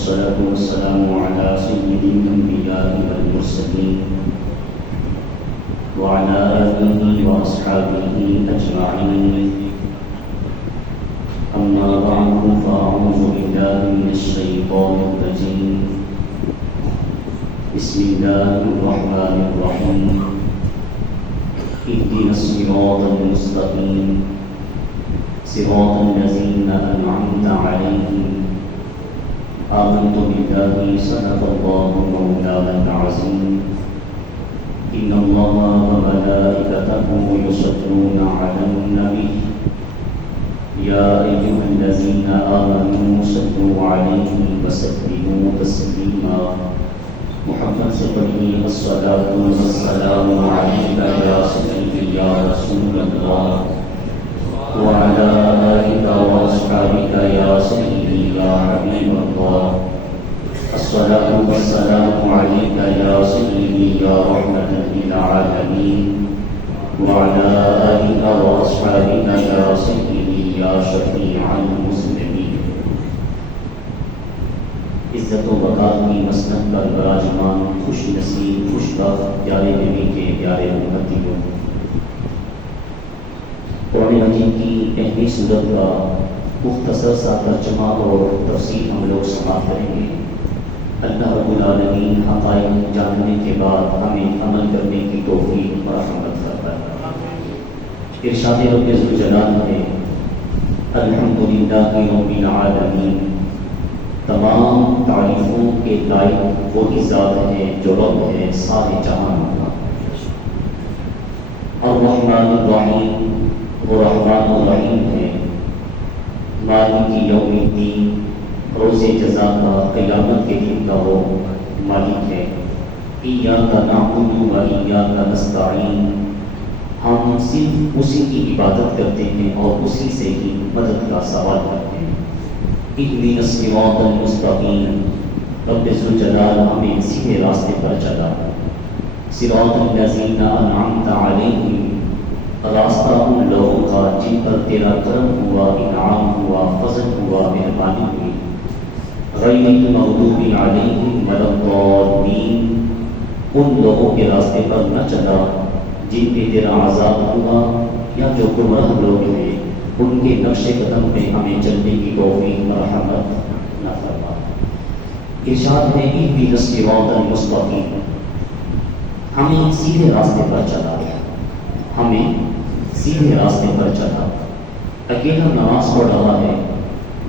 والصلاة والسلام على سيد الأنبياء والمرسلين وعلى آله وأصحابه أجمعين. أما بعد فأعوذ بالله من الشيطان الرجيم. بسم الله الرحمن الرحيم. اهدنا الصراط المستقيم صراط الذين أنعمت عليهم. آمنت بالله صدق الله مولانا العظيم. إن الله وملائكته يصلون على النبي يا أيها الذين آمنوا صلوا عليه وسلموا تسليما. محمد سے پڑھیے الصلاۃ والسلام علیک یا سیدی یا رسول اللہ وعلى آلك وأصحابك يا سيدي يا حبيب الله. الصلاة والسلام عليك يا سيدي يا رحمة للعالمين وعلى آلك وأصحابك يا سيدي يا شفيع المسلمين. عزت و وقار کی مسند پر براجمان خوش نصیب خوشبخت پیارے نبی کے پیارے امتیوں، قرآن مجید کی پہلی سورت کا مختصر سا ترجمہ اور تفسیر ہم لوگ سماعت کریں گے۔ اللہ رب العالمین حقائق جاننے کے بعد ہمیں عمل کرنے کی توفیق اور رحمت کرتا ہے۔ ارشاد رب ذوالجلال ہے الحمدللہ رب العالمین، تمام تعریفوں کے لائق وہی ذات ہے جو رب ہے سارے جہان کا۔ الرحمن الرحیم، وہ رحمان الرحیم ہے۔ مالک یوم الدین، روز جزا کا قیامت کے دن کا وہ مالک ہے۔ ایاک نعبد و ایاک نستعین، ہم صرف اسی کی عبادت کرتے ہیں اور اسی سے ہی مدد کا سوال کرتے ہیں۔ اهدنا الصراط المستقیم، رب ذوالجلال ہمیں سیدھے راستے پر چلا۔ صراط الذین انعمت علیہم، راستہ ان لوگوں کا جن پر تیرا کرم ہوا، انعام ہوا، فضل ہوا، مہربانی ہوئی۔ غیر المغضوب علیہم ولا الضالین، ان لوگوں کے راستے پر نہ چلا جن پہ تیرا عذاب ہوا یا جو گمراہ لوگ ہیں، ان کے نقش قدم پہ ہمیں چلنے کی توفیق اور رحمت نہ فرما۔ ارشاد ہے اهدنا الصراط المستقیم، ہمیں سیدھے راستے پر چلا، ہمیں سیدھے راستے پر چلا۔ اکیلا نماز پڑھ رہا ہے،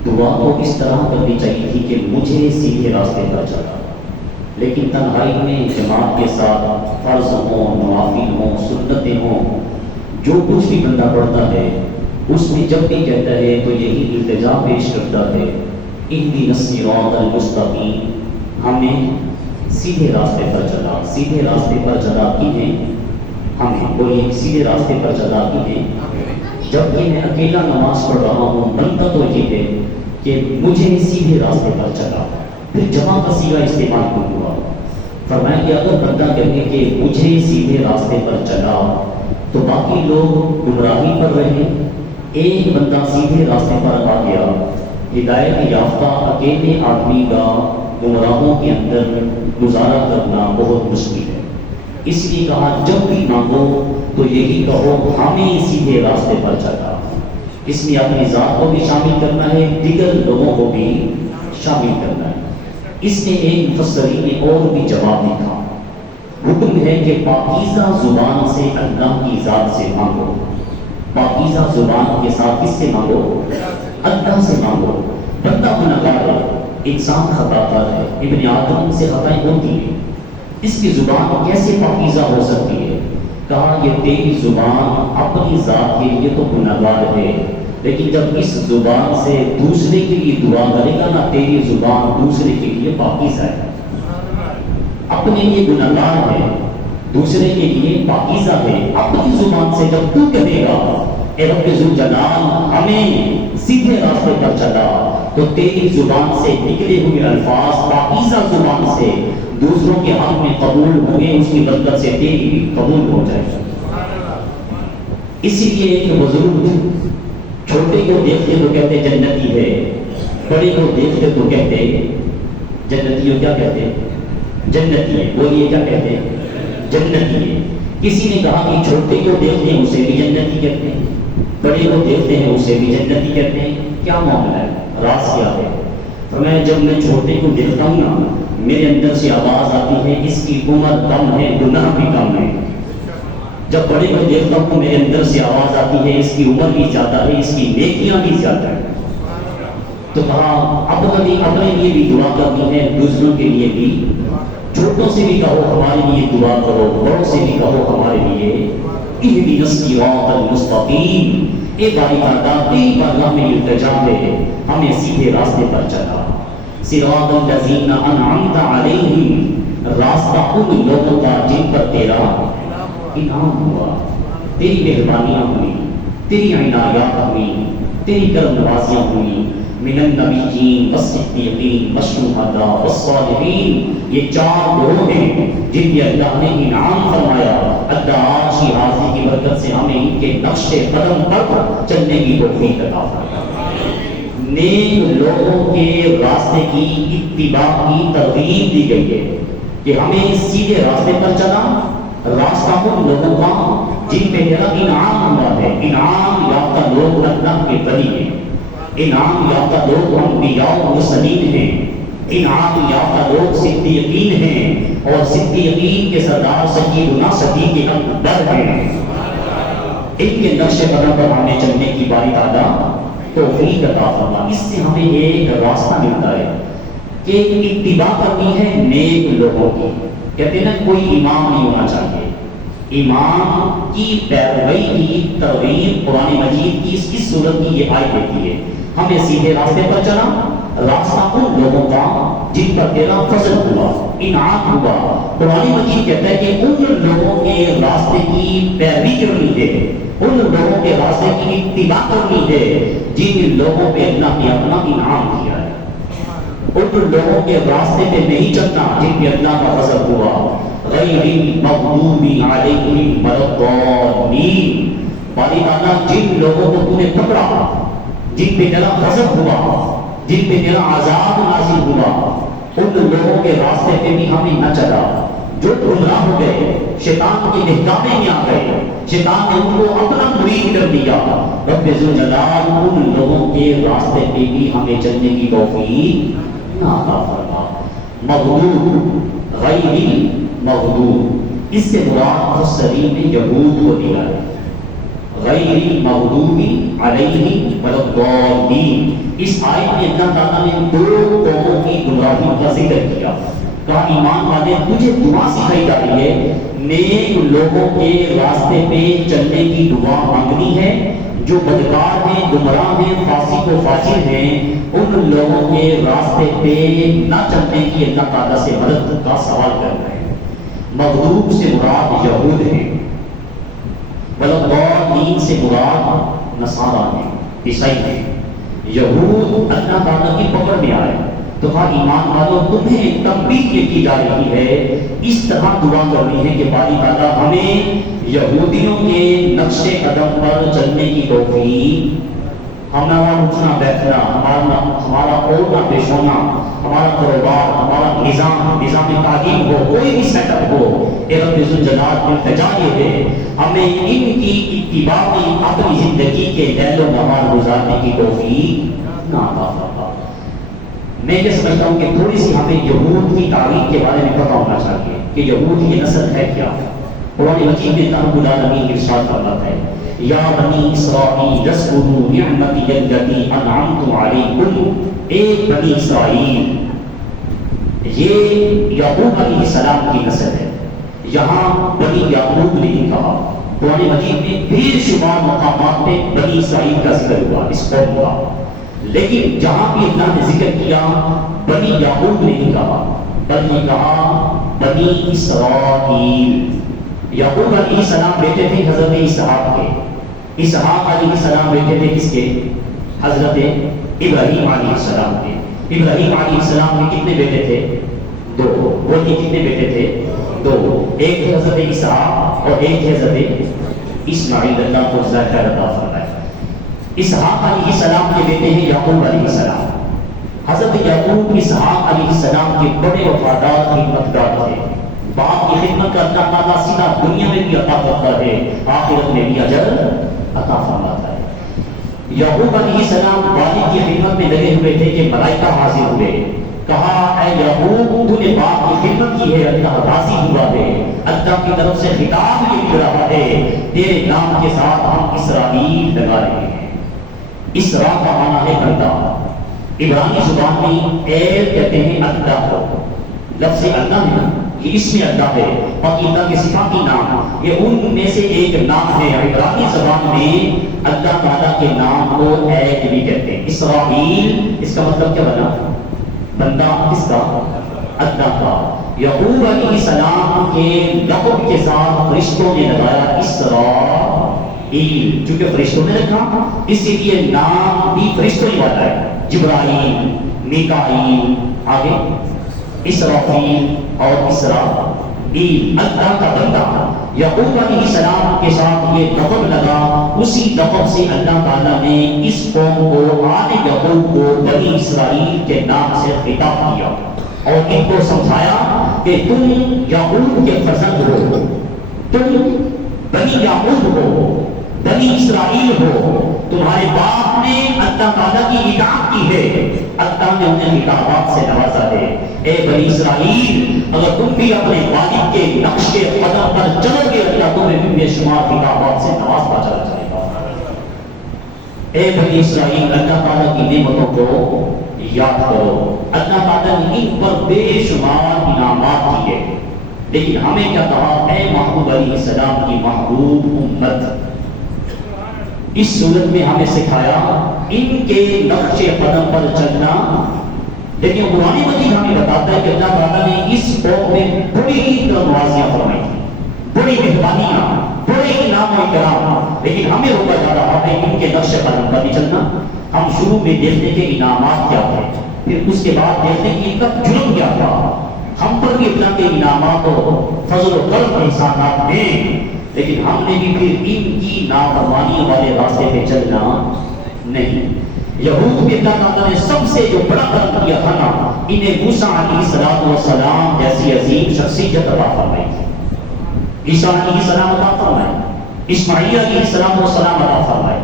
دعا تو اس طرح کرنی چاہیے تھی کہ مجھے سیدھے راستے پر چلا، لیکن تنہائی میں جماعت کے ساتھ فرض ہوں، نوافل ہوں، سنتیں ہوں، جو کچھ بھی بندہ پڑھتا ہے اس میں جب بھی کہتا ہے تو یہی التجا پیش کرتا ہے اهدنا الصراط المستقیم، ہمیں سیدھے راستے پر چلا۔ سیدھے راستے پر چلا کیجیے ہمیں، بولیے سیدھے راستے پر چلا کیجیے۔ جب کہ میں اکیلا نماز پڑھ رہا ہوں، بنتا تو یہ ہے کہ مجھے سیدھے راستے پر چلا۔ پھر جمع کا صیغہ استعمال کیوں ہوا؟ فرمایا کہ اگر بندہ کہے کہ مجھے سیدھے راستے پر چلا تو باقی لوگ گمراہی پر رہے، ایک بندہ سیدھے راستے پر آ گیا۔ ہدایت یافتہ اکیلے آدمی کا گمراہوں کے اندر گزارا کرنا بہت مشکل ہے، اس لیے کہا جب بھی مانگو تو یہی کہو ہمیں سیدھے راستے پر چلا۔ اس میں اپنی ذات کو بھی شامل کرنا ہے، دیگر لوگوں کو بھی شامل کرنا ہے۔ اس میں ایک مفسرین نے اور بھی جواب لکھا، حکم ہے کہ پاکیزہ زبان سے اللہ کی ذات سے مانگو۔ پاکیزہ زبان کے ساتھ کس سے مانگو؟ اللہ سے مانگو۔ بندہ گنہگار ہے، انسان خطا کار ہے، ابن آدم سے خطائیں ہوتی ہیں، اس کی زبان کیسے پاکیزہ ہو سکتی ہے؟ کہا یہ تیری زبان اپنی ذات کے لیے تو گنہگار ہے، لیکن جب اس زبان سے دوسرے کے لیے دعا کرے گا نا، تیری زبان دوسرے کے لیے پاکیزہ ہے۔ اپنے لیے گنہگار ہے، دوسرے کے لیے پاکیزہ ہے۔ اپنی زبان سے جب تو کہے گا اے رب ذوالجلال ہمیں سیدھے راستے پر چلا، تو تیری زبان سے نکلے ہوئے الفاظ پاکیزہ زبان سے دوسروں کے حق میں قبول ہوں گے، اس کی برکت سے تیری بھی قبول ہو جائے۔ اسی لیے ایک بزرگ چھوٹے کو دیکھتے تو کہتے جنتی ہے، بڑے کو دیکھتے تو کہتے جنتیوں کیا کہتے ہیں؟ جنتی ہے. بولیے کیا کہتے ہیں؟ جنتی ہے. کسی نے کہا کہ چھوٹے کو دیکھتے ہیں اسے بھی جنتی کہتے ہیں, بڑے کو دیکھتے ہیں اسے بھی جنتی کہتے ہیں. کیا معاملہ ہے؟ راز کیا ہے؟ فرمایا جب میں چھوٹے کو دیکھتا ہوں نا, میرے اندر سے آواز آتی ہے اس کی عمر کم ہے, گناہ بھی کم ہے. جب بڑے کو دیکھتا ہوں میرے اندر سے آواز آتی ہے اس کی عمر بھی زیادہ ہے, اس کی نیکیاں بھی زیادہ ہیں. تو کہا اپنے لیے بھی دعا کرنی ہے, دوسروں کے لیے بھی. چھوٹوں سے بھی کہو ہمارے لیے دعا کرو, بڑوں سے بھی کہو ہمارے لیے. اہدنا الصراط المستقیم, اے باری تعالیٰ تیری بارگاہ میں التجا ہے, ہمیں سیدھے راستے پر چلا. صراط الذین انعمت علیہم, راستہ ان لوگوں کا جن پر تیرا انعام ہوا, تیری مہربانیاں ہوئی, تیری عنایات ہوئی, تیری کرم نوازیاں ہوئی. من النبیین والصدیقین والشہداء والصالحین, یہ 4 گروہ ہیں جن پہ اللہ نے انعام فرمایا. اللہ عرش کی حاضری کی برکت سے ہمیں ان کے نقش قدم پر چلنے کی توفیق عطا فرمائے. نیک لوگوں کے راستے کی اتباع کی ترغیب دی گئی ہے کہ ہمیں سیدھے راستے پر چلا. راستہ ان لوگوں کا جن پہ میرا انعام ہوا ہے. انعام یافتہ لوگ اللہ کے ولی ہیں, انعام یافتہ لوگ انبیاء و مرسلین ہیں, انعام یافتہ لوگ صدیقین ہیں, اور صدیقین کے سردار سیدنا صدیق اکبر ہیں. ان کے نقش قدم پر ہمیں چلنے کی باری تعالیٰ توفیق عطا فرما. اس سے ہمیں ایک راستہ ملتا ہے کہ اتباع کرنی ہے نیک لوگوں کی. کہتے ہیں نا کوئی امام نہیں ہونا چاہیے, امام کی پیروی کی ترغیب قرآن مجید کی اس صورت کی یہ آیت دیتی ہے. ہمیں سیدھے راستے پر چلا, راستہ ان لوگوں کا جن پر تیرا فضل ہوا, انعام ہوا. قرآن مجید کہتا ہے کہ ان لوگوں کے راستے کی پیروی کرنی ہے, ان لوگوں کے راستے کی اتباع کرنی ہے جن لوگوں پہ اللہ نے اپنا انعام کیا ہے. ان لوگوں کے راستے پہ نہیں چلنا جن پہ اللہ کا فضل ہوا. غیر المغضوب علیہم ولا الضالین, باری تعالیٰ جن لوگوں کو تو نے پکڑا, جن پہ تیرا غضب ہوا, جن پہ تیرا عذاب نازل ہوا, ان لوگوں کے راستے پہ بھی ہمیں نہ چلا. جو گمراہ ہو گئے, شیطان کے بہکاوے میں آ گئے, شیطان نے ان کو اپنا مرید کر دیا. رب ذوالجلال ان لوگوں کے راستے پہ بھی ہمیں چلنے کی توفیق نہ عطا فرما. مغضوب غیر مغضوب, اس سے مراد مفسرین نے یہود کو دیا ہے. غیر المغضوب علیہم ولا الضالین, اس آیت میں اللہ تعالیٰ نے 2 قوموں کی گمراہی کا ذکر کیا. کہا ایمان والے تجھے دعا سکھائی جا رہی ہے, نیک لوگوں کے راستے پہ چلنے کی دعا مانگنی ہے. جو بدکار ہیں, گمراہ ہیں, فاسق و فاجر ہیں, ان لوگوں کے راستے پہ نہ چلنے کی اللہ تعالیٰ سے مدد کا سوال کر رہے ہیں. مغضوب سے مراد یہود ہیں, والضالین سے مراد نصارہ ہیں, عیسائی ہیں. یہود اللہ تعالیٰ کی پکڑ میں آئے تو کہا ایمان والوں تمہیں تنبیہ یہ کی جا رہی ہے, اس طرح دعا کرنی ہے کہ باری تعالیٰ ہمیں یہودیوں کے نقش قدم پر چلنے کی توفیق. ہمارا اٹھنا بیٹھنا, ہمارا اوڑھنا پیش ہونا, ہمارا کاروبار, ہمارا نظام تعلیم ہو, کوئی بھی سیٹ اپ ہو, اے رب ذوالجلال التجا یہ ہے ہمیں ان کی اتباع میں اپنی زندگی کے لیل و نہار گزارنے کی توفیق نہ عطا فرما. میں یہ سمجھتا ہوں کہ تھوڑی سی ہمیں یہود کی تاریخ کے بارے میں پتہ ہونا چاہیے کہ یہود کی نسل ہے کیا. قرآن مجید میں رب العالمین ارشاد فرماتا ہے یا بنی اسرائیل اذکروا نعمتی التی انعمت علیکم, اے بنی اسرائیل, یہ یعقوب علیہ السلام کی نسل ہے. یہاں بنی یعقوب نہیں کہا, قرآن مجید میں بے شمار مقامات پہ بنی اسرائیل کا ذکر ہوا اس قوم کا, لیکن جہاں بھی اللہ نے ذکر کیا بنی یعقوب نہیں کہا بلکہ کہا بنی اسرائیل. یعقوب علیہ السلام بیٹے تھے حضرت اسحاق کے, اسحاق علیہ السلام بیٹے تھے کس کے؟ حضرت ابراہیم علیہ السلام کے. ابراہیم علیہ السلام کے کتنے بیٹے تھے؟ 2. بولیے کتنے بیٹے تھے؟ 2. ایک تھے حضرت اسحاق اور ایک تھے حضرت اسماعیل. اللہ کو ذکر عطا فرمائے. اسحاق علیہ السلام کے بیٹے ہیں یعقوب علیہ السلام, حضرت یعقوب اسحاق علیہ السلام کے بڑے وفادار خدمتگار تھے. باپ کی خدمت کا اللہ تعالیٰ سیدھا دنیا میں بھی عطا کرتا ہے، آخرت میں بھی اجر عطا فرماتا ہے. یعقوب علیہ السلام والد کی خدمت میں لگے ہوئے تھے کہ ملائکہ حاضر ہوئے. کہا اے یعقوب تو نے باپ کی خدمت کی ہے، اللہ راضی ہوا ہے. اللہ کی طرف سے خطاب یہ مل رہا ہے، تیرے نام کے ساتھ ہم اسرائیل لگا رہے ہیں. اسرا کا معنی ہے بندہ. عبرانی زبان میں ایل کہتے ہیں اللہ کو. لفظ اللہ ہے یہ اسم اللہ ہے اور اللہ کے صفاتی نام یہ ان میں سے ایک نام ہے. عبرانی زبان میں اللہ تعالیٰ کے نام کو ایل بھی کہتے ہیں. اسرائیل اس کا مطلب کیا بنا؟ بندہ. کس کا؟ اللہ کا. یعقوب علیہ السلام کے لقب کے ساتھ فرشتوں نے لگایا اسرائیل، چونکہ فرشتوں نے رکھا اسی لیے نام بھی فرشتوں ہی والا ہے. جبرائیل، میکائیل، آگے اسرافیل اور اسرائیل، اللہ کا بندہ. یعقوب علیہ السلام کے ساتھ یہ لقب لگا، اسی لقب سے اللہ تعالیٰ نے اس قوم کو آل یعقوب کو بنی اسرائیل کے نام سے خطاب کیا اور ان کو سمجھایا کہ تم یعقوب کے فرزند ہو، تم بنی یعقوب ہو، بنی اسرائیل ہو. تمہارے باپ نے اللہ تعالیٰ کی اطاعت کی ہے، اللہ نے انہیں کتابات سے نوازا ہے. اے بنی اسرائیل اگر تم بھی اپنے والد کے نقش کے قدم پر چلو گے اللہ تمہیں بھی بے شمار کتابات سے نوازتا چلا جائے گا. اے بنی اسرائیل اللہ تعالیٰ کی نعمتوں کو یاد کرو. اللہ تعالیٰ نے ان پر بے شمار انعامات کیے، لیکن ہمیں کیا کہا؟ اے محبوب علیہ السلام کی محبوب امت. اس صورت میں ہمیں سکھایا ان کے نقش قدم پر چلنا. لیکن قرآن مجید ہمیں بتاتا ہے کہ اللہ تعالیٰ نے اس قوم میں بڑی نوازیاں فرمائی تھی، بڑی مہربانیاں، بڑے انعام و اکرام، لیکن ہمیں روکا جا رہا ہے ان کے نقش قدم پر نہیں چلنا. ہم شروع میں دیکھتے کہ انعامات کیا تھے، پھر اس کے بعد دیکھتے کہ ان کا جرم کیا تھا. ہم پر بھی اللہ کے انعامات و فضل و کرم احسانات ہیں، لیکن ہم نے بھی پھر ان کی نافرمانی والے راستے پہ چلنا نہیں. یہود کے اللہ تعالیٰ نے سب سے جو بڑا کرم کیا تھا نا، انہیں موسیٰ علیہ السلام جیسی عظیم شخصیت عطا فرمائی تھی. عیسیٰ علیہ السلام عطا فرمائے، اسماعیل علیہ السلام عطا فرمائے.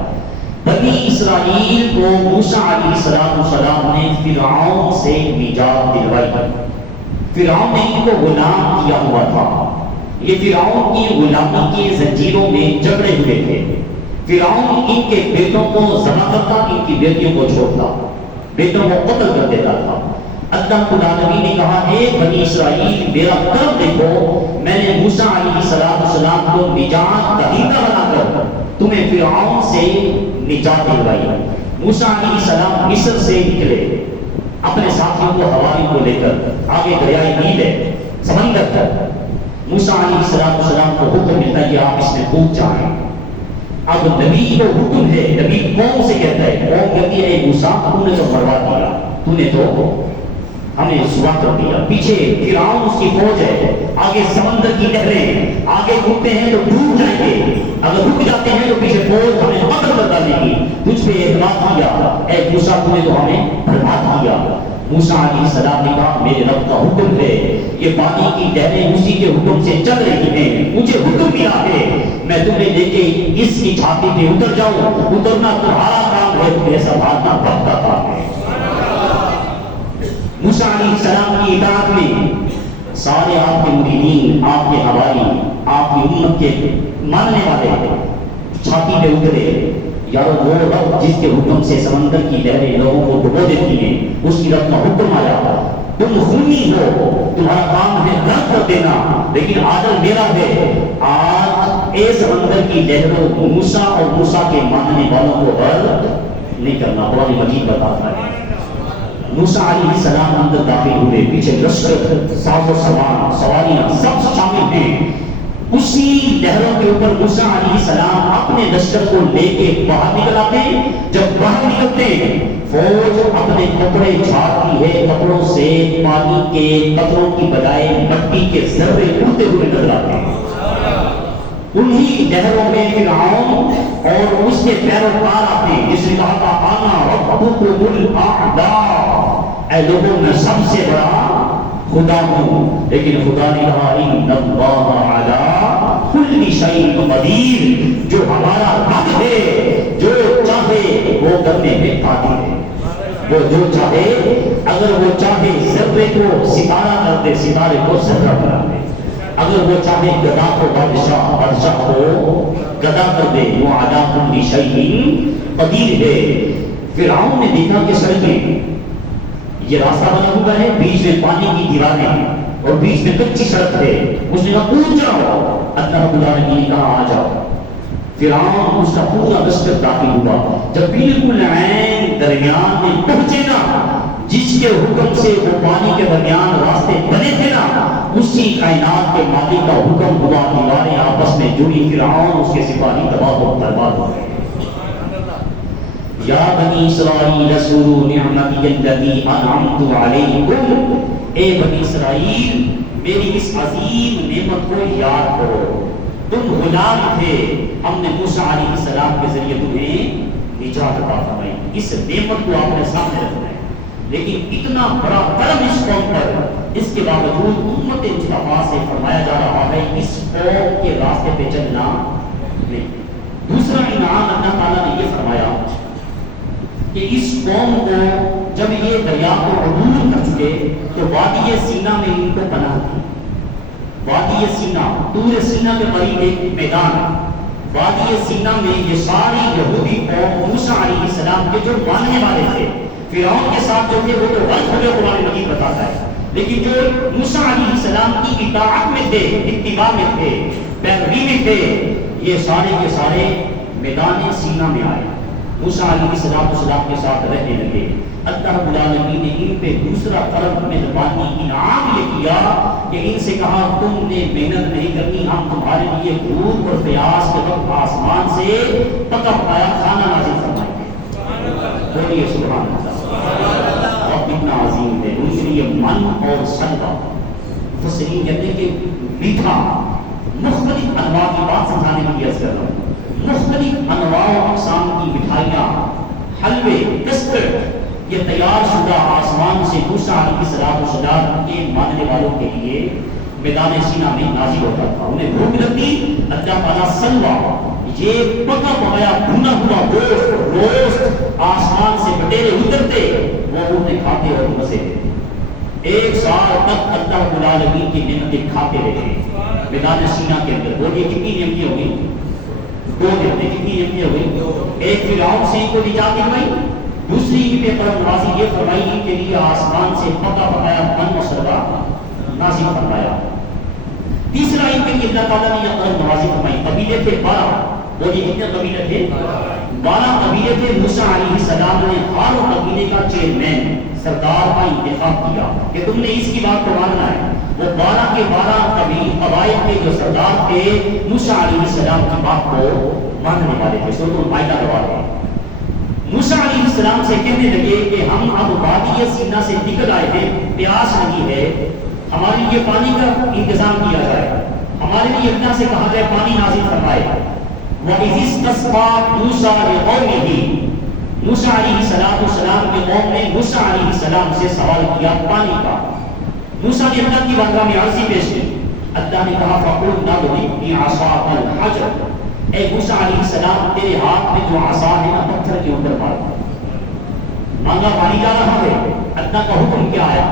بنی اسرائیل کو موسیٰ علیہ السلام نے فرعون سے نجات دلوائی. فرعون نے ان کو غلام کیا ہوا تھا. یہ فرعون کی غلامی کے زنجیروں میں جکڑے ہوئے تھے. فرعون ان کے بیٹوں کو ذبح کرتا، ان کی بیٹیوں کو چھوڑتا، بیٹوں کو قتل کر دیتا تھا. اللہ العالمین نے کہا اے بنی اسرائیل میرا کرم دیکھو، میں نے موسیٰ علیہ السلام کو نجات دہندہ بنا کر تمہیں فرعون سے نجات دلوائی. موسیٰ علیہ السلام مصر سے نکلے اپنے ساتھیوں کو حواری کو لے کر، آگے دریائے نیل ہے، سمندر تک. موسیٰ علیہ السلام کو حکم ملتا ہے کہ آپ اس میں کود جائیں. اب نبی کو حکم ہے، نبی قوم سے کہتا ہے، قوم کہتی ہے اے موسیٰ تو نے تو مروا دیا، تو نے تو ہمیں رسوا کر دیا. پیچھے فرعون اس کی فوج ہے، آگے سمندر کی لہریں، آگے اٹھتے ہیں تو ڈوب جائیں گے، اگر رک جاتے ہیں تو پیچھے فوج ہمیں قتل کر ڈالے گی. تجھ پہ اعتماد کیا اے موسیٰ تو نے تو ہمیں برباد کیا. موسیٰ علیہ السلام نے کہا میرے رب کا حکم ہے، یہ پانی کی لہریں اسی کے حکم سے چل رہی ہیں، مجھے حکم ملا ہے میں تمہیں لے کے اس کی چھاتی پہ اتر جاؤں. اترنا تمہارا کام ہے، تمہیں سنبھالنا رب کا کام ہے. موسیٰ علیہ السلام کی اطاعت میں سارے آپ کے مریدین، آپ کے حوالی، آپ کی امت کے ماننے والے چھاتی پہ اترے. یارو وہ رب جس کے حکم سے سمندر کی لہریں لوگوں کو ڈبو دیتی ہیں، اس کی رب کا حکم آیا. تم خونی ہو، تمہارا کام ہے غرق کر دینا، لیکن عادل میرا ہے. آج اے سمندر کی لہروں موسیٰ اور موسیٰ کے ماننے والوں کو غرق نہیں کرنا. قرآن مجید بتاتا ہے. موسیٰ علیہ السلام اندر داخل ہوئے، پیچھے لشکر، ساز و سامان، سواریاں سب شامل ہیں. اسی لہروں کے اوپر موسیٰ علیہ السلام اپنے لشکر کو لے کے باہر نکل آتے. جب باہر نکلتے فوج اپنے کپڑے جھاڑتی ہے، کپڑوں سے پانی کے قطروں کی بجائے مٹی کے ذرے اڑتے ہوئے نظر آتے ہیں. انہی لہروں میں فرعون اور اس کے پیروکار آتے ہیں، جس نے کہا تھا انا ربکم الاعلی، اے لوگوں میں سب سے بڑا خدا ہوں، لیکن خدا نے کہا ان اللہ علی کل شیء قدیر، جو ہمارا رب ہے جو چاہے وہ کرنے میں قادر ہے، وہ جو چاہے، اگر وہ چاہے ذرے کو ستارہ کر دے، ستارے کو ذرہ بنا دے، اگر وہ چاہے گدا کو بادشاہ، بادشاہ کو گدا کر دے، وہ علی کل شیء قدیر ہے۔ فرعون نے دیکھا کہ سڑکیں، یہ راستہ بنا ہوا ہے، بیچ میں پانی کی دیواریں اور بیچ میں کچی سڑک ہے، اس نے کہا کود جاؤ، اللہ رب العالمین نے کہا آ جاؤ۔ فرعون اس کا پورا لشکر داخل ہوا، جب بالکل عین درمیان میں پہنچے نا، جس کے حکم سے وہ پانی کے درمیان راستے بنے تھے نا، اسی کائنات کے مالک کا حکم ہوا، دیواریں آپس میں جڑی، فرعون اس کے سپاہی تباہ و برباد ہو گئے۔ یا بنی اسرائیل اذکروا نعمتی التي انعمت علیکم، اے بنی اسرائیل میری اس عظیم نعمت کو یاد کرو، تم غلام تھے، ہم نے موسیٰ علیہ السلام کے ذریعے تمہیں نجات عطا فرمائی، اس نعمت کو آپ نے سامنے رکھنا ہے۔ لیکن اتنا بڑا کرم اس قوم پر، اس کے باوجود امت مصطفیٰ سے فرمایا جا رہا ہے اس قوم کے راستے پہ چلنا نہیں۔ دوسرا انعام اللہ تعالیٰ نے یہ فرمایا کہ اس قوم کو جب یہ دریا کو عبور کر چکے تو وادی سینا میں ان کو پناہ دی۔ وادی سینا، طور سینا کے قریب ایک میدان، وادی سینا میں یہ ساری یہودی قوم موسیٰ علیہ السلام کے جو ماننے والے تھے، فرعون کے ساتھ جو تھے وہ تو غلط ہو گئے، قرآن مجید بتاتا ہے، لیکن جو موسیٰ علیہ السلام کی اطاعت میں تھے، اتباع میں تھے، پیروی میں تھے، یہ سارے کے سارے میدان سینا میں آئے، موسیٰ علیہ السلام کے ساتھ رہنے لگے۔ اللہ رب العالمین نے ان پہ دوسرا کرم مہربانی انعام یہ کیا کہ ان سے کہا تم نے محنت نہیں کرنی، ہم تمہارے لیے بھوک اور پیاس کے وقت آسمان سے پکا پکایا کھانا نازل فرمائیں گے۔ بولیے سبحان اللہ، اور کتنا عظیم ہے۔ دوسری یہ من اور سلوہ، مفسرین کہتے ہیں کہ میٹھا، مختلف انواع کی بات سمجھانے کے لیے عرض کر رہا ہوں، مختلف انواع و اقسام کی مٹھائیاں، حلوے، کسٹرڈ، یہ تیار شدہ آسمان سے موسیٰ علیہ السلام کے ماننے والوں کے لیے میدان سینا میں نازل ہوتا تھا۔ انہیں بھوک لگتی، اللہ تعالیٰ سلوہ، یہ پکا پکایا بھنا ہوا گوشت آسمان سے بٹیرے اترتے، وہ انہیں کھاتے اور مزے لیتے۔ 1 سال تک اللہ رب العالمین کی نعمتیں کھاتے رہے میدان سینا کے اندر۔ بولیے کتنی نعمتیں ہوگی؟ 2 نعمتیں۔ کتنی نعمتیں ہوگی؟ ایک فرعون سے ان کو نجات دلوائی، دوسری ان پہ کرم نوازی یہ فرمائی ان کے لیے آسمان سے پکا پکایا من و سلوہ نازل فرمایا۔ تیسرا ان کے لیے اللہ تعالیٰ نے یہ کرم نوازی فرمائی۔ قبیلے تھے 12، بولیے کتنے قبیلے تھے؟ 12 قبیلے تھے۔ موسیٰ علیہ السلام نے ہر قبیلے کا چیئرمین، سردار کا انتخاب کیا کہ تم نے اس کی بات کو ماننا ہے۔ وہ 12 کے 12 قبائل کے جو سردار تھے موسیٰ علیہ السلام کی بات کو ماننے والے تھے۔ سورۃ المائدہ گواہ ہے۔ موسیٰ علیہ السلام سے کہنے لگے کہ ہم اب وادی سینا سے نکل آئے ہیں، پیاس لگی ہے، ہمارے لیے پانی کا انتظام کیا جائے، ہمارے لیے اللہ سے کہا جائے پانی نازل فرمائے۔ وَإِذِ اسْتَسْقَىٰ مُوسَىٰ لِقَوْمِهِ، موسیٰ علیہ السلام کے قوم نے موسیٰ علیہ السلام سے سوال کیا پانی کا۔ موسیٰ نے اللہ کی بارگاہ میں عرضی پیش کی، اللہ نے کہا فَقُلْ نَضْرِب بِعَصَاكَ الْحَجَرَ، اے موسیٰ علیہ السلام تیرے ہاتھ میں جو عصا ہے نا پتھر کے اوپر مار۔ مانگا پانی جا رہا ہے، اللہ کا حکم کیا ہے؟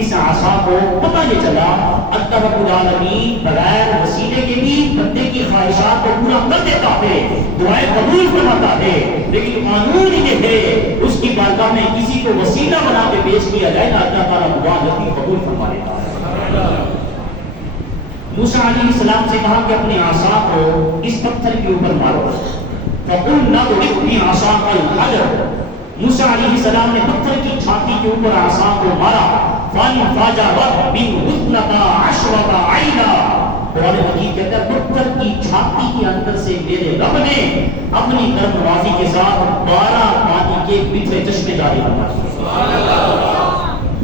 اس عصا کو پتہ یہ چلا اللہ رب العالمین بغیر وسیلے کے بھی بندے کی خواہشات کو پورا کر دیتا ہے، دعائیں قبول فرماتا ہے، لیکن قانون یہ ہے اس کی بارگاہ میں کسی کو وسیلہ بنا کے پیش کیا جائے نا اللہ تعالیٰ دعا جلدی قبول فرما لیتا ہے۔ موسیٰ علیہ السلام سے کہا کہ اپنے عصا کو اس پتھر کے اوپر مارو۔ فَقُلْ نَضْرِب بِعَصَاكَ الْحَجَرَ، موسیٰ علیہ السلام نے پتھر کی چھاتی کے اوپر عصا کو مارا۔ فَانْفَجَرَتْ مِنْهُ اثْنَتَا عَشْرَةَ عَيْنًا، قرآن مجید کہتا ہے پتھر کی چھاتی کے اندر سے میرے رب نے اپنی کرم نوازی کے ساتھ 12 پانی کے میٹھے چشمے جاری فرما دیے۔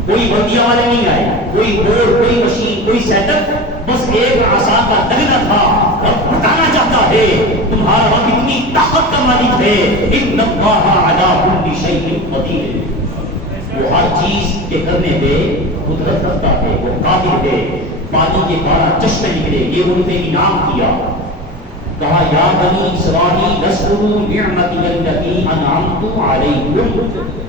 کوئی بندیا والے نہیں آئے، کوئی بورڈ، کوئی مشین، کوئی سیٹ اپ، بس ایک عصا کا لگنا تھا اور بتانا چاہتا ہے تمہارا رب اتنی طاقت کا مالک ہے، ان اللہ علی کل شیء قدیر، وہ ہر چیز کے کرنے پہ قدرت رکھتا ہے، وہ قادر ہے۔ پانی کے 12 چشمے نکلے، یہ ان پہ انعام کیا، کہا یا بنی اسرائیل اذکروا نعمتی التي انعمت علیکم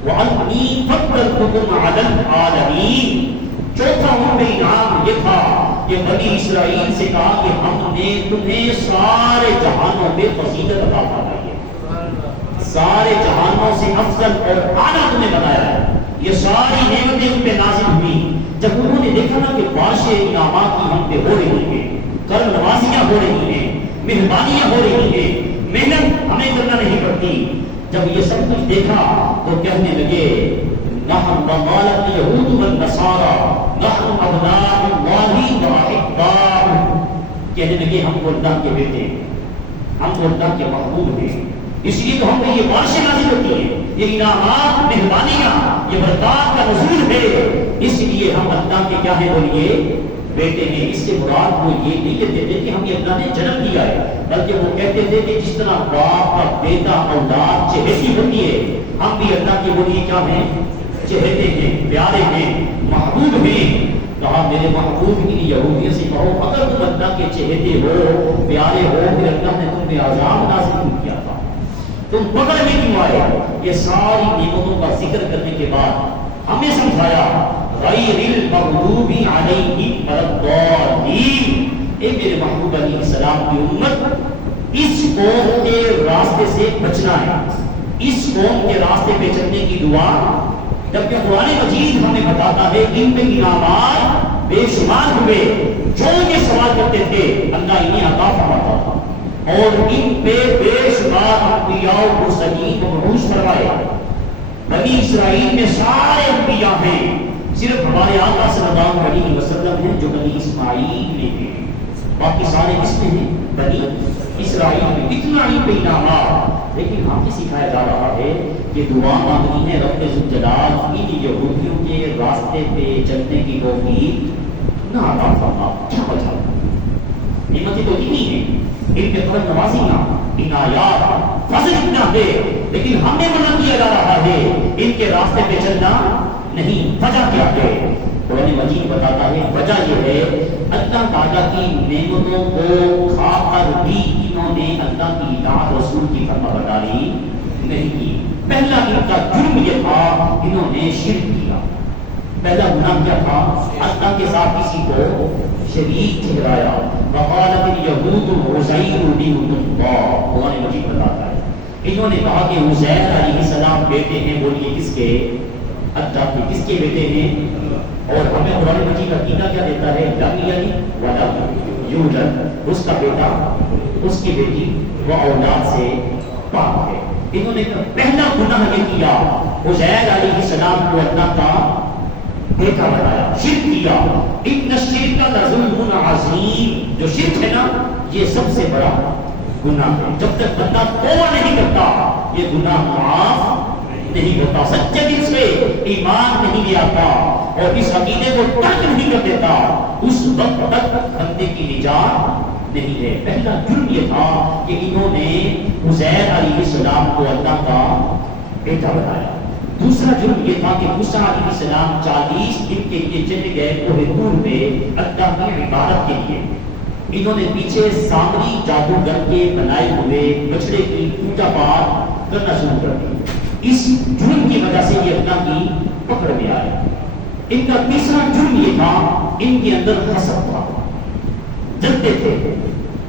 وانی فضلتکم علی العالمین۔ چوتھا ان پہ انعام یہ تھا کہ بنی اسرائیل سے کہا کہ ہم نے تمہیں سارے جہانوں میں فضیلت عطا فرمائی ہے، سارے جہانوں سے افضل اور اعلیٰ تمہیں بنایا ہے، یہ ساری نعمتیں ان پہ نازل ہوئی۔ جب انہوں نے دیکھا نا کہ بارشیں انعامات کی ہم پہ ہو رہی ہیں، کرم نوازیاں ہو رہی ہیں، مہربانیاں ہو رہی ہیں، محنت ہمیں کرنا نہیں پڑتی، جب یہ سب کچھ دیکھا تو کہنے لگے نحن وقالت اليهود والنصارى نحن ابناء الله واحباؤه، کہنے لگے ہم کو اللہ کے بیٹے ہیں، ہم کو اللہ کے محبوب ہیں، اس لیے تو ہم پہ یہ بارشیں نازل ہوتی ہیں، یہ انعامات، مہربانیاں، یہ برکات کا نزول ہے، اس لیے ہم اللہ کے کیا ہیں بولیے بیٹے ہیں۔ اس سے مراد وہ یہ نہیں کہتے تھے کہ ہم یہ اللہ نے جنم دیا ہے، بلکہ وہ کہتے تھے کہ جس طرح باپ کا بیٹا اولاد چہیتی ہوتی ہے، ہم بھی اللہ کے بولیے کیا ہیں، چہیتے ہیں، پیارے ہیں، محبوب ہیں۔ کہا میرے محبوب ان یہودیوں سے کہو اگر تم اللہ کے چہیتے ہو، پیارے ہو، پھر اللہ نے تم پہ عذاب نازل کیوں کیا تھا، تم پکڑ میں کیوں آئے؟ یہ ساری نعمتوں کا ذکر کرنے کے بعد ہمیں سمجھایا غیر المغضوب علیہم ولا الضالین، اے میرے محبوب علیہ السلام کی امت، اس قوم کے راستے سے بچنا ہے، اس قوم کے راستے پہ چلنے کی دعا، جبکہ قرآن مجید ہمیں بتاتا ہے کہ ان پہ انعامات بے شمار ہوئے، جو یہ سوال کرتے تھے اللہ انہیں عطا فرماتا تھا، اور ان پہ بے شمار انبیاء و مرسلین کو مبعوث فرمائے۔ بنی اسرائیل میں سارے انبیاء ہیں، صرف ہمارے آقا صلی اللہ علیہ وسلم ہیں جو بنی اسماعیل میں ہیں، باقی سارے کس میں ہیں؟ بنی اسرائیل میں۔ اتنا ہی پہ انعامات، لیکن ہمیں سکھایا جا رہا ہے کہ دعا مانگنی ہے رب ذوالجلال ان یہودیوں کے راستے پہ چلنے کی توفیق نہ عطا فرما۔ کیا وجہ؟ نعمتیں تو اتنی ہیں، ان کے طرف نوازیاں، عنایات، فضل اتنا ہے، لیکن ہمیں منع کیا جا رہا ہے ان کے راستے پہ چلنا نہیں۔ وجہ کیا ہے؟ قرآن مجید بتاتا ہے وجہ یہ ہے اللہ تعالیٰ کی نعمتوں کو کھا کر بھی انہوں نے اللہ کی اطاعت رسول کی فرمانبرداری نہیں کی۔ پہلا ان کا جرم یہ تھا انہوں نے شرک کیا۔ پہلا گناہ کیا تھا؟ اللہ کے ساتھ کسی کو شریک ٹھہرایا۔ وقالت اليہود عزیر ابن اللہ، قرآن مجید بتاتا ہے انہوں نے کہا کہ عزیر علیہ السلام بیٹے ہیں، بولیے کس کے؟ اللہ کے۔ کس کے بیٹے ہیں؟ اور ہمیں قرآن مجید عقیدہ کیا دیتا ہے؟ لم یلد ولم یولد، اس کا بیٹا، اس کی بیٹی وہ اولاد سے پاک ہے۔ انہوں نے پہلا گناہ یہ کیا، عزیر علیہ السلام کو اللہ کا بیٹا بنایا، شرک کیا۔ ان الشرک لظلم عظیم، جو شرک ہے نا یہ سب سے بڑا گناہ ہے، جب تک بندہ توبہ نہیں کرتا یہ گناہ معاف نہیں ہوتا، سچے دل سے ایمان نہیں لے آتا اور اس عقیدے کو ترک نہیں کر دیتا، اس وقت تک بندے کی نجات نہیں ہے۔ پہلا جرم یہ تھا کہ انہوں نے عزیر علیہ السلام کو اللہ کا بیٹا بنایا۔ دوسرا جرم یہ تھا کہ موسیٰ علیہ السلام 40 دن کے لیے چلے گئے کوہ طور پہ اللہ کی عبادت کے لیے، انہوں نے پیچھے سامری جادوگر کے بنائے ہوئے بچڑے کی پوجا پاٹ کرنا شروع کر دی۔ اس جرم کی وجہ سے یہ اللہ کی پکڑ میں آئے۔ ان کا تیسرا جرم یہ تھا ان کے اندر حسد تھا، جلتے تھے،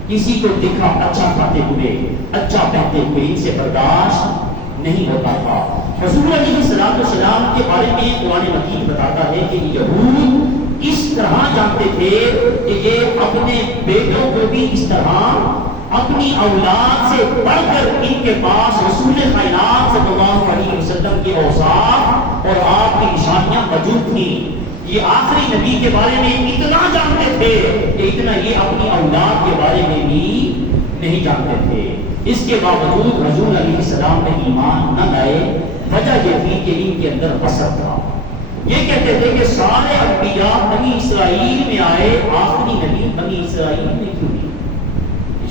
کسی کو دیکھا اچھا کھاتے ہوئے، اچھا پہنتے ہوئے ان سے برداشت نہیں ہوتا تھا۔ حضور علیہ السلام کے بارے میں قرآن مجید بتاتا ہے کہ یہود اس طرح جانتے تھے کہ یہ اپنے بیٹوں کو بھی اس طرح اپنی اولاد سے بڑھ کر ان کے پاس رسول کائنات صلی اللہ علیہ وسلم کے اوصاف اور آپ کی نشانیاں موجود تھیں۔ یہ آخری نبی کے بارے میں اتنا جانتے تھے کہ اتنا یہ اپنی اولاد کے بارے میں بھی نہیں جانتے تھے۔ اس کے باوجود حضور علیہ السلام نے ایمان نہ لائے، وجہ یہ تھی کہ ان کے اندر حسد تھا۔ یہ کہتے تھے کہ سارے انبیاء بنی اسرائیل میں آئے، آخری نبی بنی اسرائیل میں کیوں نہیں؟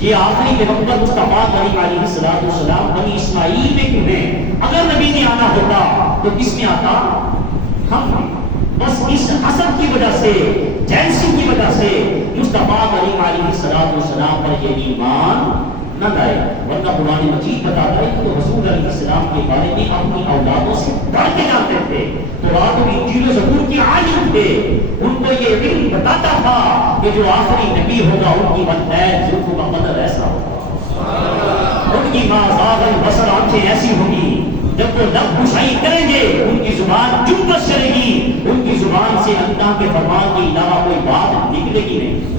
یہ آخری پیغمبر مصطفیٰ کریم علیہ السلام بنی اسماعیل میں کیوں ہیں؟ اگر نبی نے آنا ہوتا تو کس میں آتا؟ ہم میں۔ بس اس حسد کی وجہ سے، جیلسی کی وجہ سے مصطفیٰ کریم علیہ السلام پر یہ ایمان نہ لائے، ورنہ قرآن مجید بتاتا ہے کہ وہ رسول علیہ السلام کے بارے میں اپنی اولادوں سے ڈر کے جانتے تھے۔ تورات اور انجیل و زبور کے عالم تھے، ان کو یہ علم بتاتا تھا کہ جو آخری نبی ہوگا ان کی والدین زلفوں کا قدر ایسا ہوگا، ان کی مازاغ البصر آنکھیں ایسی ہوگی، جب وہ لب کشائی کریں گے ان کی زبان جنبش چلے گی، ان کی زبان سے اللہ کے فرمان کے علاوہ کوئی بات نکلے گی نہیں۔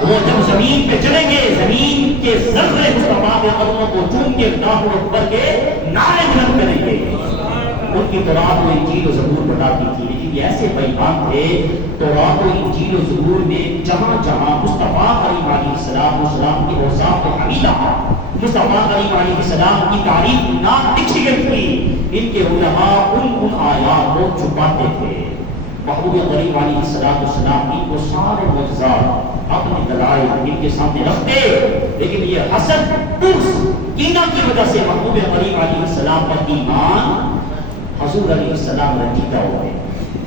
وہ جب زمین پہ چلیں گے زمین کے ذرے مصطفیٰ کے قدموں کو چوم کے اللہ اکبر کے نعرے بلند کریں گے۔ ان کی تورات و انجیل و زبور بتاتی تھی، لیکن یہ ایسے بے ایمان تھے۔ تورات و انجیل و زبور میں جہاں جہاں مصطفیٰ کریم علیہ السلام کی اوصاف حمیدہ، مصطفیٰ کریم علیہ السلام کی تعریف نہ لکھی گئی تھی، ان کے علماء ان آیات کو چھپاتے تھے۔ محبوب کریم علیہ السلام ان کو سارے معجزات اپنے دلائل ان کے سامنے رکھتے، لیکن یہ حسد بغض کینہ کی وجہ سے محبوب کریم علیہ السلام پر ایمان حضور علیہ السلام رنجیدہ ہو گئے۔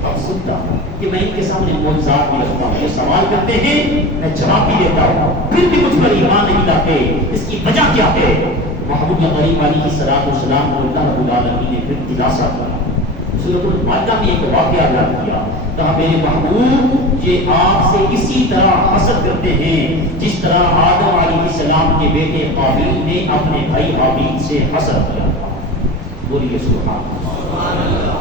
اب سنتا کہ میں ان کے سامنے معجزات بھی رکھتا ہوں، یہ سوال کرتے ہیں میں جواب بھی دیتا ہوں، پھر بھی مجھ پر ایمان نہیں لاتے، اس کی وجہ کیا ہے؟ محبوب کریم علیہ السلام کو اللہ رب العالمین نے پھر دلاسا کیا۔ سورۃ المائدہ میں ایک واقعہ بیان کیا، کہا میرے محبوب یہ آپ سے اسی طرح حسد کرتے ہیں جس طرح آدم علیہ السلام کے بیٹے قابیل نے اپنے بھائی حابیل سے حسد کیا تھا۔ بولیے سبحان اللہ۔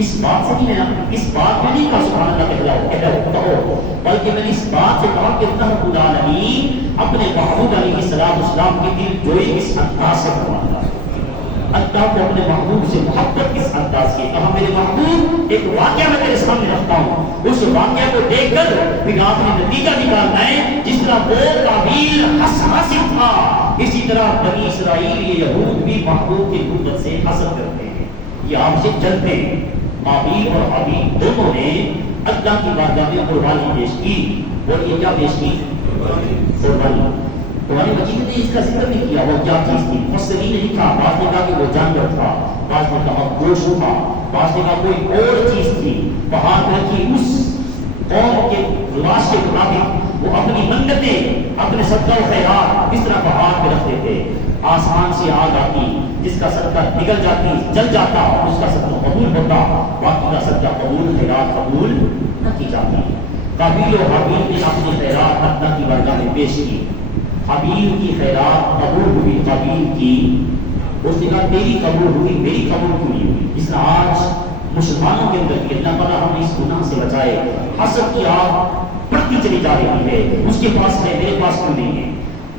اس بات سے نہیں، اس بات میں نہیں کہا سبحان اللہ کہو، بلکہ میں نے اس بات سے کہا کہ اللہ رب العالمین اپنے محبوب علیہ السلام کے دل جوئی اس انداز سے فرماتا ہے، اللہ کو اپنے محبوب سے محبت کس انداز کی۔ کہا میرے محبوب ایک واقعہ میں تیرے سامنے رکھتا ہوں، اس واقعہ کو دیکھ کر پھر آپ نے نتیجہ نکالنا ہے۔ جس طرح وہ قابیل حسد تھا، اسی طرح بنی اسرائیل یہ یہود بھی محبوب کی قوت سے حسد کرتے ہیں، یہ آپ سے چلتے ہیں۔ قابیل اور حابیل دونوں نے اللہ کی بارگاہ میں قربانی پیش کی، اور یہ کیا پیش کی؟ قربانی۔ قرآن مجید نے اس کا ذکر نہیں کیا وہ کیا چیز تھی، مفسرین نے لکھا، بعض نے کہا کہ وہ جانور تھا، بعض نے کہا گوشت تھا، بعض نے کہا کوئی اور چیز تھی۔ وہاں تک کہ اس قوم کے رواج کے مطابق وہ اپنی منتیں، اپنے صدقہ و خیرات اس طرح پہاڑ پہ رکھتے تھے، آسمان سے آگ آتی، جس کا صدقہ نکل جاتی جل جاتا، اس کا صدقہ قبول ہوتا، باقی کا صدقہ قبول خیرات قبول نہ کی جاتی۔ قابیل و حابیل نے اپنی خیرات اللہ کی بارگاہ میں پیش کی، حابیل کی خیرات قبول ہوئی، قابیل کی اس نے کہا تیری قبول ہوئی میری قبول کیوں نہیں ہوئی؟ اس طرح آج مسلمانوں کے اندر اللہ تعالیٰ ہمیں اس گناہ سے بچائے، حسد کی آگ بڑھتی چلی جا رہی ہے، اس کے پاس ہے میرے پاس کیوں نہیں ہے؟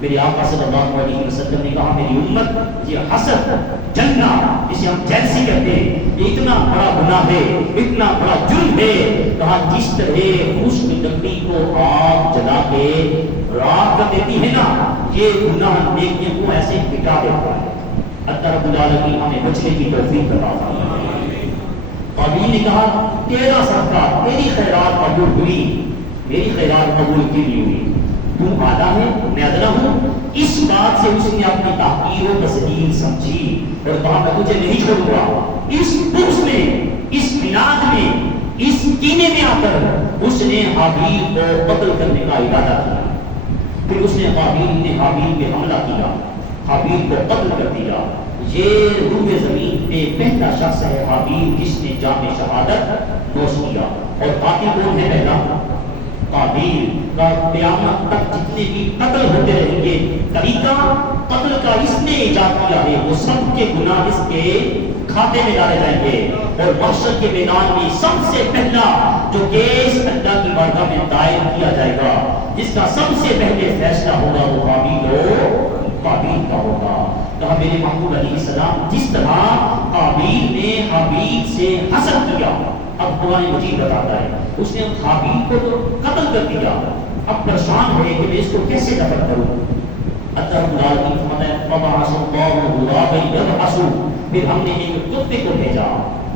میرے آقا صلی اللہ علیہ وسلم نے کہا میری امت یہ حسد جلنا جسے ہم جیلسی کہتے ہیں یہ اتنا بڑا گناہ ہے، اتنا بڑا جرم ہے۔ کہا جس طرح خشک لکڑی کو آگ جلا کے راکھ کر دیتی ہے نا، یہ گناہ نیکیوں کو ایسے مٹا دیتا ہے۔ اللہ رب العالمین ہمیں بچنے کی توفیق عطا فرمائے۔ قابیل نے کہا تیرا صدقہ تیری خیرات قبول ہوئی، میری خیرات قبول کی نہیں ہوئی، تو اعلیٰ ہے میں ادنا ہوں۔ اس بات سے اس نے اپنی تحقیر و تذلیل سمجھی اور کہا میں تجھے نہیں چھوڑوں گا۔ اس بغض میں، اس بناد میں، اس کینے میں آ کر اس نے حابیل کو قتل کرنے کا ارادہ کیا۔ پھر اس نے قابیل نے حابیل پہ حملہ کیا، حابیل کو قتل کر دیا۔ یہ روح زمین پہ پہلا شخص ہے حابیل جس نے جام شہادت نوش کیا۔ اور قاتل کون ہے؟ پہلا قابیل کا قیامت تک جتنے بھی قتل ہوتے رہیں گے، طریقہ قتل کا اس نے ایجاد کیا ہے، وہ سب کے گناہ اس کے کھاتے میں ڈالے جائیں گے۔ اور محشر کے میدان میں سب سے پہلا جو کیس اللہ کی بارگاہ میں دائر کیا جائے گا، جس کا سب سے پہلے فیصلہ ہوگا وہ قابیل کا ہوگا۔ کہا میرے محبوب علیہ السلام جس طرح قابیل نے حابیل سے حسد کیا، اب قرآن مجید بتاتا ہے اس نے حابیل کو تو قتل کر دیا، اب پریشان ہوئے کہ میں اس کو کیسے دفن کروں۔ اللہ رب العالمین فرماتا ہے فَبَعَثَ اللَّهُ غُرَابًا يَبْحَثُ، پھر ہم نے ایک کتے کو بھیجا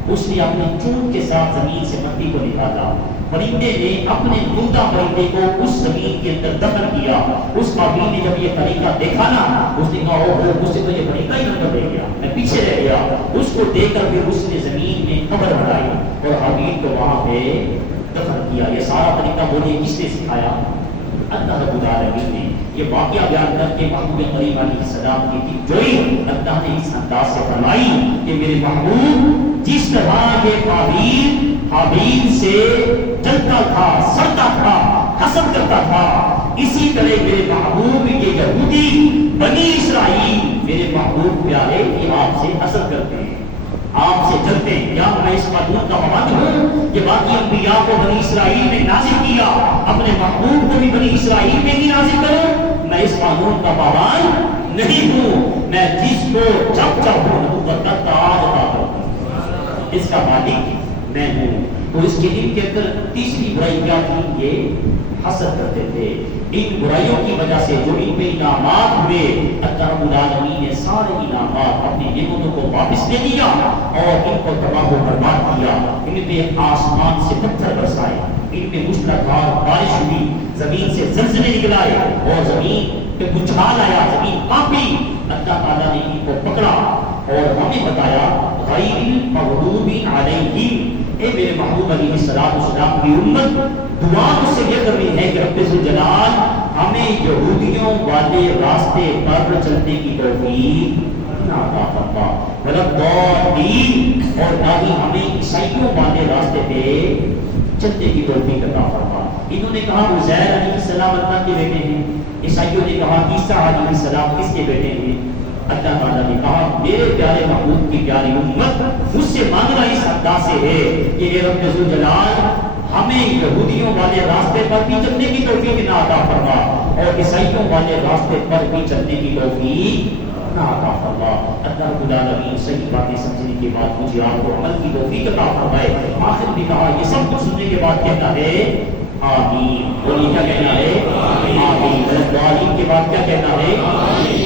اس نے اپنے چونچ کے ساتھ زمین سے مٹی کو نکالا، پرندے نے اپنے مردہ پرندے کو اس زمین کے اندر دفن کیا۔ اس قابیل نے جب یہ طریقہ دیکھا نا، اس نے کہا اوہ مجھ سے تو یہ طریقہ ہی نہ لے گیا، میں پیچھے رہ گیا۔ اس کو دیکھ کر پھر اس نے زمین میں قبر بنائی اور حابیل کو وہاں پہ دفن کیا۔ یہ سارا طریقہ بولیے کس نے سکھایا؟ اللہ رب العالمین نے۔ یہ واقعہ بیان کر کے محبوب کریم علیہ السلام کی دلجوئی اللہ نے اس انداز سے فرمائی کہ میرے محبوب جس طرح یہ قابیل حابیل سے جلتا تھا، سڑتا تھا، حسد کرتا تھا، اسی طرح میرے محبوب یہ یہودی بنی اسرائیل میرے محبوب پیارے کہ آپ سے حسد کرتے ہیں، آپ سے جلتے ہیں۔ یا میں اس قانون کا پابند ہوں کہ باقی انبیاء کو بنی اسرائیل میں نازل کیا، اپنے محبوب کو بھی بنی اسرائیل میں ہی نازل کروں؟ میں اس قانون کا پابند نہیں ہوں، میں جس کو جب چاہوں نبوت کا تاج عطا کروں، اس کا مالک میں ہوں۔ تو اس کے دل کے اندر تیسری برائی کیا تھی؟ یہ حسد کرتے تھے۔ ان برائیوں کی وجہ سے جو ان پہ انعامات ہوئے، اللہ رب العالمین نے سارے انعامات اپنی نعمتوں کو واپس لے لیا اور ان کو تباہ و برباد کیا۔ ان پہ آسمان سے پتھر برسائے، ان پہ مشتعل بارش ہوئی، زمین سے زلزلے نکل آئے اور زمین پہ بچھال آیا، زمین کانپی۔ اللہ تعالیٰ نے ان کو پکڑا اور ہمیں بتایا غیر المغضوب علیہم، اے میرے محبوب علیہ السلام کی امت دعا مجھ سے یہ کرنی ہے کہ رب ذوالجلال ہمیں یہودیوں والے راستے پر چلنے کی توفیق نہ عطا فرما، وَلَضَّالِّينَ، اور نہ ہی ہمیں عیسائیوں والے راستے پہ چلنے کی توفیق عطا فرما۔ انہوں نے کہا عزیر علیہ السلام اللہ کے بیٹے ہیں، عیسائیوں نے کہا عیسیٰ علیہ السلام کس کے بیٹے ہیں؟ اللہ تعالیٰ نے کہا میرے پیارے محبوب کی پیاری امت مجھ سے مانگنا اس انداز سے ہے کہ اے رب ذوالجلال ہمیں یہودیوں والے راستے پر بھی چلنے کی توفیق نہ عطا فرما اور عیسائیوں والے راستے پر بھی چلنے کی توفیق نہ عطا فرما۔ اللہ رب العالمین صحیح باتیں سمجھنے کے بعد مجھے آپ کو عمل کی توفیق عطا فرمائے۔ آخر میں کہا یہ سب کچھ سننے کے بعد کہتا ہے آمین۔ بولیے کیا کہنا ہے؟ آمین۔ الضالین کے بعد کیا کہنا ہے؟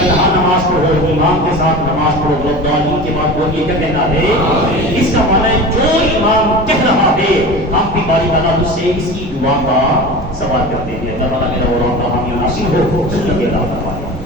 تنہا نماز پڑھو، امام کے ساتھ نماز پڑھو۔ الضالین کے بعد بولیے کیا کہنا ہے؟ اس کا معنی ہے جو امام کہہ رہا ہے ہم بھی باری تعالیٰ سے اس کی دعا کا سوال کرتے ہیں۔ اللہ تعالیٰ میرا اور آپ کا حامی ناصر ہو، اللہ فرمائے۔